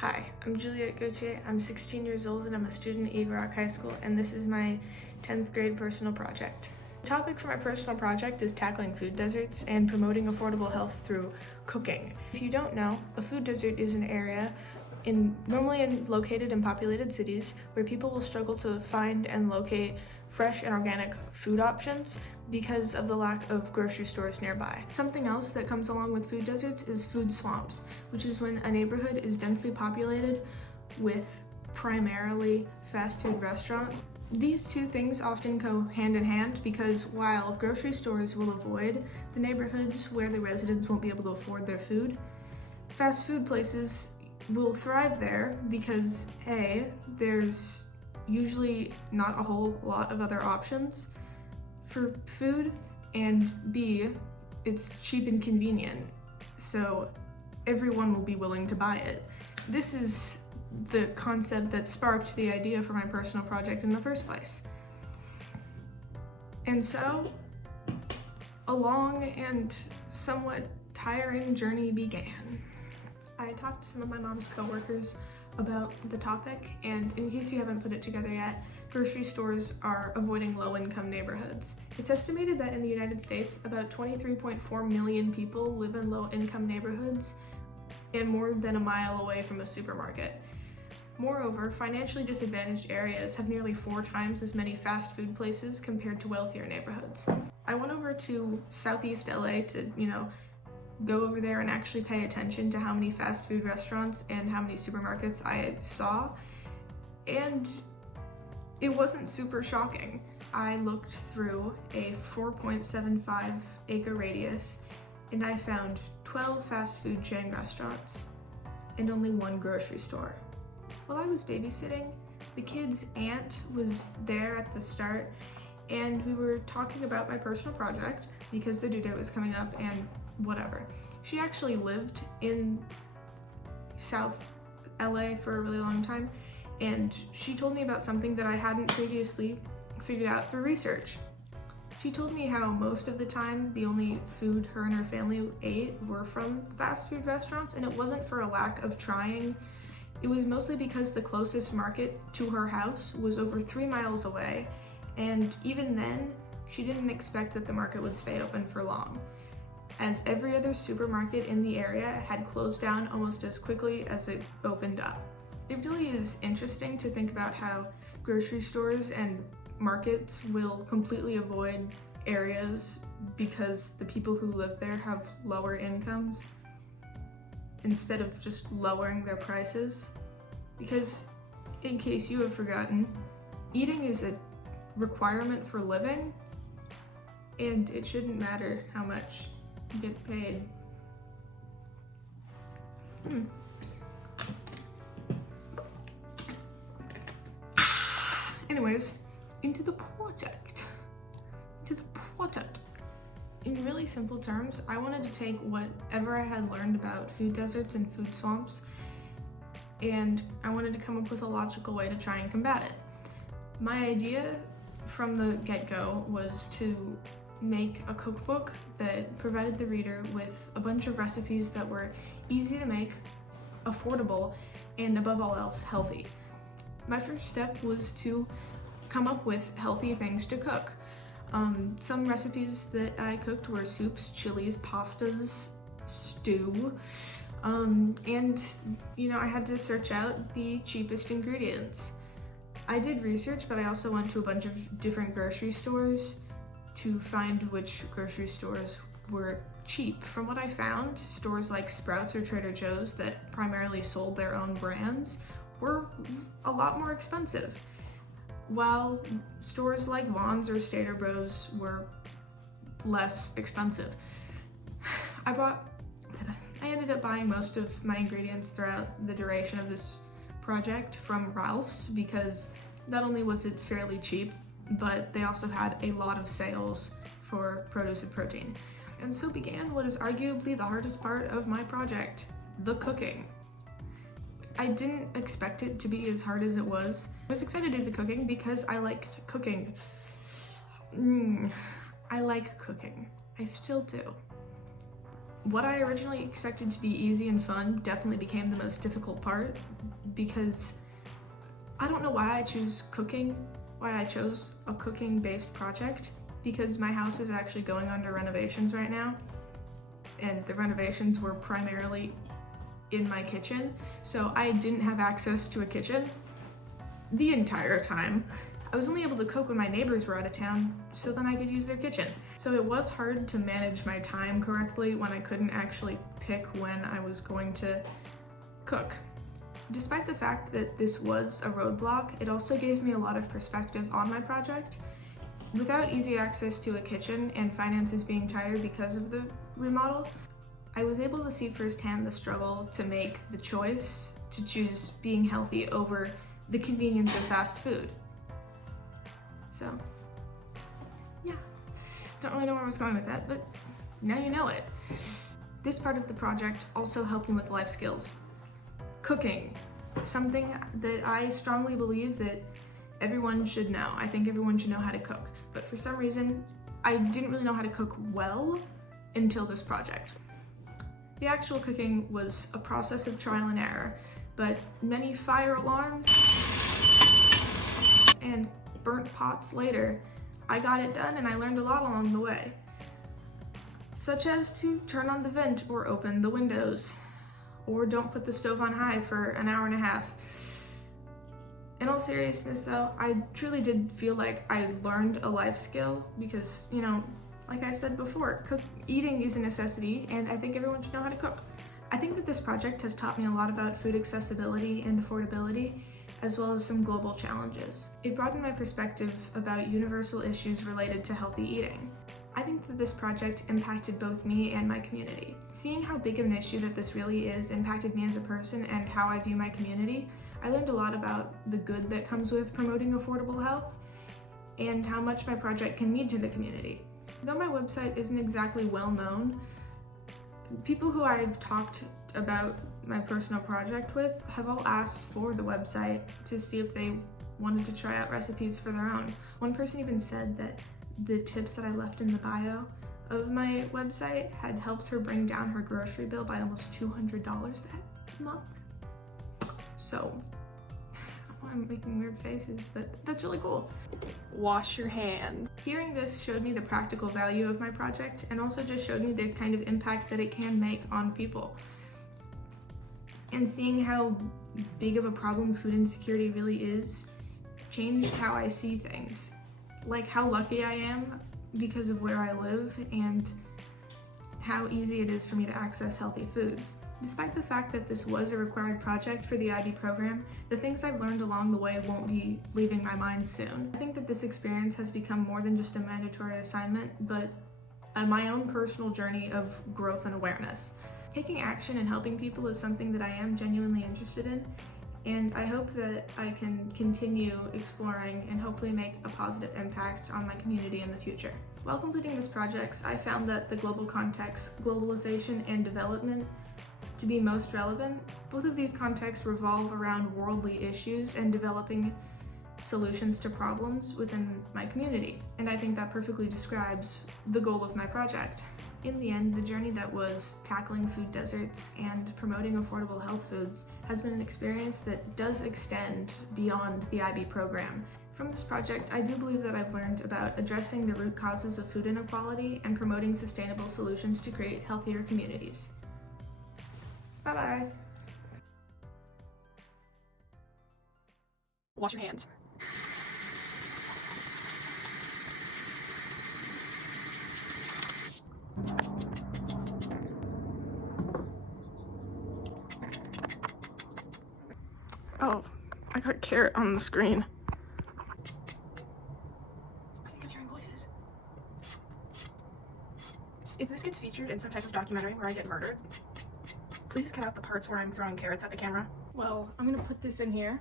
Hi, I'm Juliet Gauthier. I'm 16 years old and I'm a student at Eagle Rock High School, and this is my 10th grade personal project. The topic for my personal project is tackling food deserts and promoting affordable health through cooking. If you don't know, a food desert is an area normally located in populated cities where people will struggle to find and locate fresh and organic food options because of the lack of grocery stores nearby. Something else that comes along with food deserts is food swamps, which is when a neighborhood is densely populated with primarily fast food restaurants. These two things often go hand in hand because while grocery stores will avoid the neighborhoods where the residents won't be able to afford their food, fast food places will thrive there because A, there's usually not a whole lot of other options for food, and B, it's cheap and convenient, so everyone will be willing to buy it. This is the concept that sparked the idea for my personal project in the first place. And so, a long and somewhat tiring journey began. I talked to some of my mom's coworkers about the topic, and in case you haven't put it together yet, grocery stores are avoiding low-income neighborhoods. It's estimated that in the United States, about 23.4 million people live in low-income neighborhoods and more than a mile away from a supermarket. Moreover, financially disadvantaged areas have nearly 4 times as many fast food places compared to wealthier neighborhoods. I went over to Southeast LA to, go over there and actually pay attention to how many fast food restaurants and how many supermarkets I saw, and it wasn't super shocking. I looked through a 4.75 acre radius and I found 12 fast food chain restaurants and only 1 grocery store. While I was babysitting, the kid's aunt was there at the start and we were talking about my personal project because the due date was coming up and whatever. She actually lived in South LA for a really long time, and she told me about something that I hadn't previously figured out through research. She told me how most of the time the only food her and her family ate were from fast food restaurants, and it wasn't for a lack of trying. It was mostly because the closest market to her house was over 3 miles away, and even then, she didn't expect that the market would stay open for long, as every other supermarket in the area had closed down almost as quickly as it opened up. It really is interesting to think about how grocery stores and markets will completely avoid areas because the people who live there have lower incomes instead of just lowering their prices. Because, in case you have forgotten, eating is a requirement for living, and it shouldn't matter how much you get paid. Anyways, into the project. In really simple terms, I wanted to take whatever I had learned about food deserts and food swamps, and I wanted to come up with a logical way to try and combat it. My idea from the get-go was to make a cookbook that provided the reader with a bunch of recipes that were easy to make, affordable, and above all else, healthy. My first step was to come up with healthy things to cook. Some recipes that I cooked were soups, chilies, pastas, stew, and I had to search out the cheapest ingredients. I did research, but I also went to a bunch of different grocery stores to find which grocery stores were cheap. From what I found, stores like Sprouts or Trader Joe's that primarily sold their own brands were a lot more expensive, while stores like Vons or Stater Bros were less expensive. I ended up buying most of my ingredients throughout the duration of this project from Ralph's because not only was it fairly cheap, but they also had a lot of sales for produce and protein. And so began what is arguably the hardest part of my project, the cooking. I didn't expect it to be as hard as it was. I was excited to do the cooking because I liked cooking. I like cooking. I still do. What I originally expected to be easy and fun definitely became the most difficult part, because I don't know why I chose a cooking-based project, because my house is actually going under renovations right now, and the renovations were primarily in my kitchen, so I didn't have access to a kitchen the entire time. I was only able to cook when my neighbors were out of town, so then I could use their kitchen. So it was hard to manage my time correctly when I couldn't actually pick when I was going to cook. Despite the fact that this was a roadblock, it also gave me a lot of perspective on my project. Without easy access to a kitchen and finances being tighter because of the remodel, I was able to see firsthand the struggle to make the choice to choose being healthy over the convenience of fast food. So, yeah, don't really know where I was going with that, but now you know it. This part of the project also helped me with life skills. Cooking, something that I strongly believe that everyone should know. I think everyone should know how to cook, but for some reason, I didn't really know how to cook well until this project. The actual cooking was a process of trial and error, but many fire alarms and burnt pots later, I got it done and I learned a lot along the way. Such as to turn on the vent or open the windows, or don't put the stove on high for an hour and a half. In all seriousness though, I truly did feel like I learned a life skill because, you know, like I said before, eating is a necessity and I think everyone should know how to cook. I think that this project has taught me a lot about food accessibility and affordability, as well as some global challenges. It broadened my perspective about universal issues related to healthy eating. I think that this project impacted both me and my community. Seeing how big of an issue that this really is impacted me as a person and how I view my community, I learned a lot about the good that comes with promoting affordable health and how much my project can mean to the community. Though my website isn't exactly well known, people who I've talked about my personal project with have all asked for the website to see if they wanted to try out recipes for their own. One person even said that the tips that I left in the bio of my website had helped her bring down her grocery bill by almost $200 that month. So, I'm making weird faces, but that's really cool. Wash your hands. Hearing this showed me the practical value of my project and also just showed me the kind of impact that it can make on people. And seeing how big of a problem food insecurity really is changed how I see things. Like how lucky I am because of where I live and how easy it is for me to access healthy foods. Despite the fact that this was a required project for the IB program, the things I've learned along the way won't be leaving my mind soon. I think that this experience has become more than just a mandatory assignment, but my own personal journey of growth and awareness. Taking action and helping people is something that I am genuinely interested in, and I hope that I can continue exploring and hopefully make a positive impact on my community in the future. While completing this project, I found that the global context, globalization, and development to be most relevant. Both of these contexts revolve around worldly issues and developing solutions to problems within my community, and I think that perfectly describes the goal of my project. In the end, the journey that was tackling food deserts and promoting affordable health foods has been an experience that does extend beyond the IB program. From this project, I do believe that I've learned about addressing the root causes of food inequality and promoting sustainable solutions to create healthier communities. Bye-bye. Wash your hands. Oh, I got carrot on the screen. I think I'm hearing voices. If this gets featured in some type of documentary where I get murdered, please cut out the parts where I'm throwing carrots at the camera. Well, I'm gonna put this in here.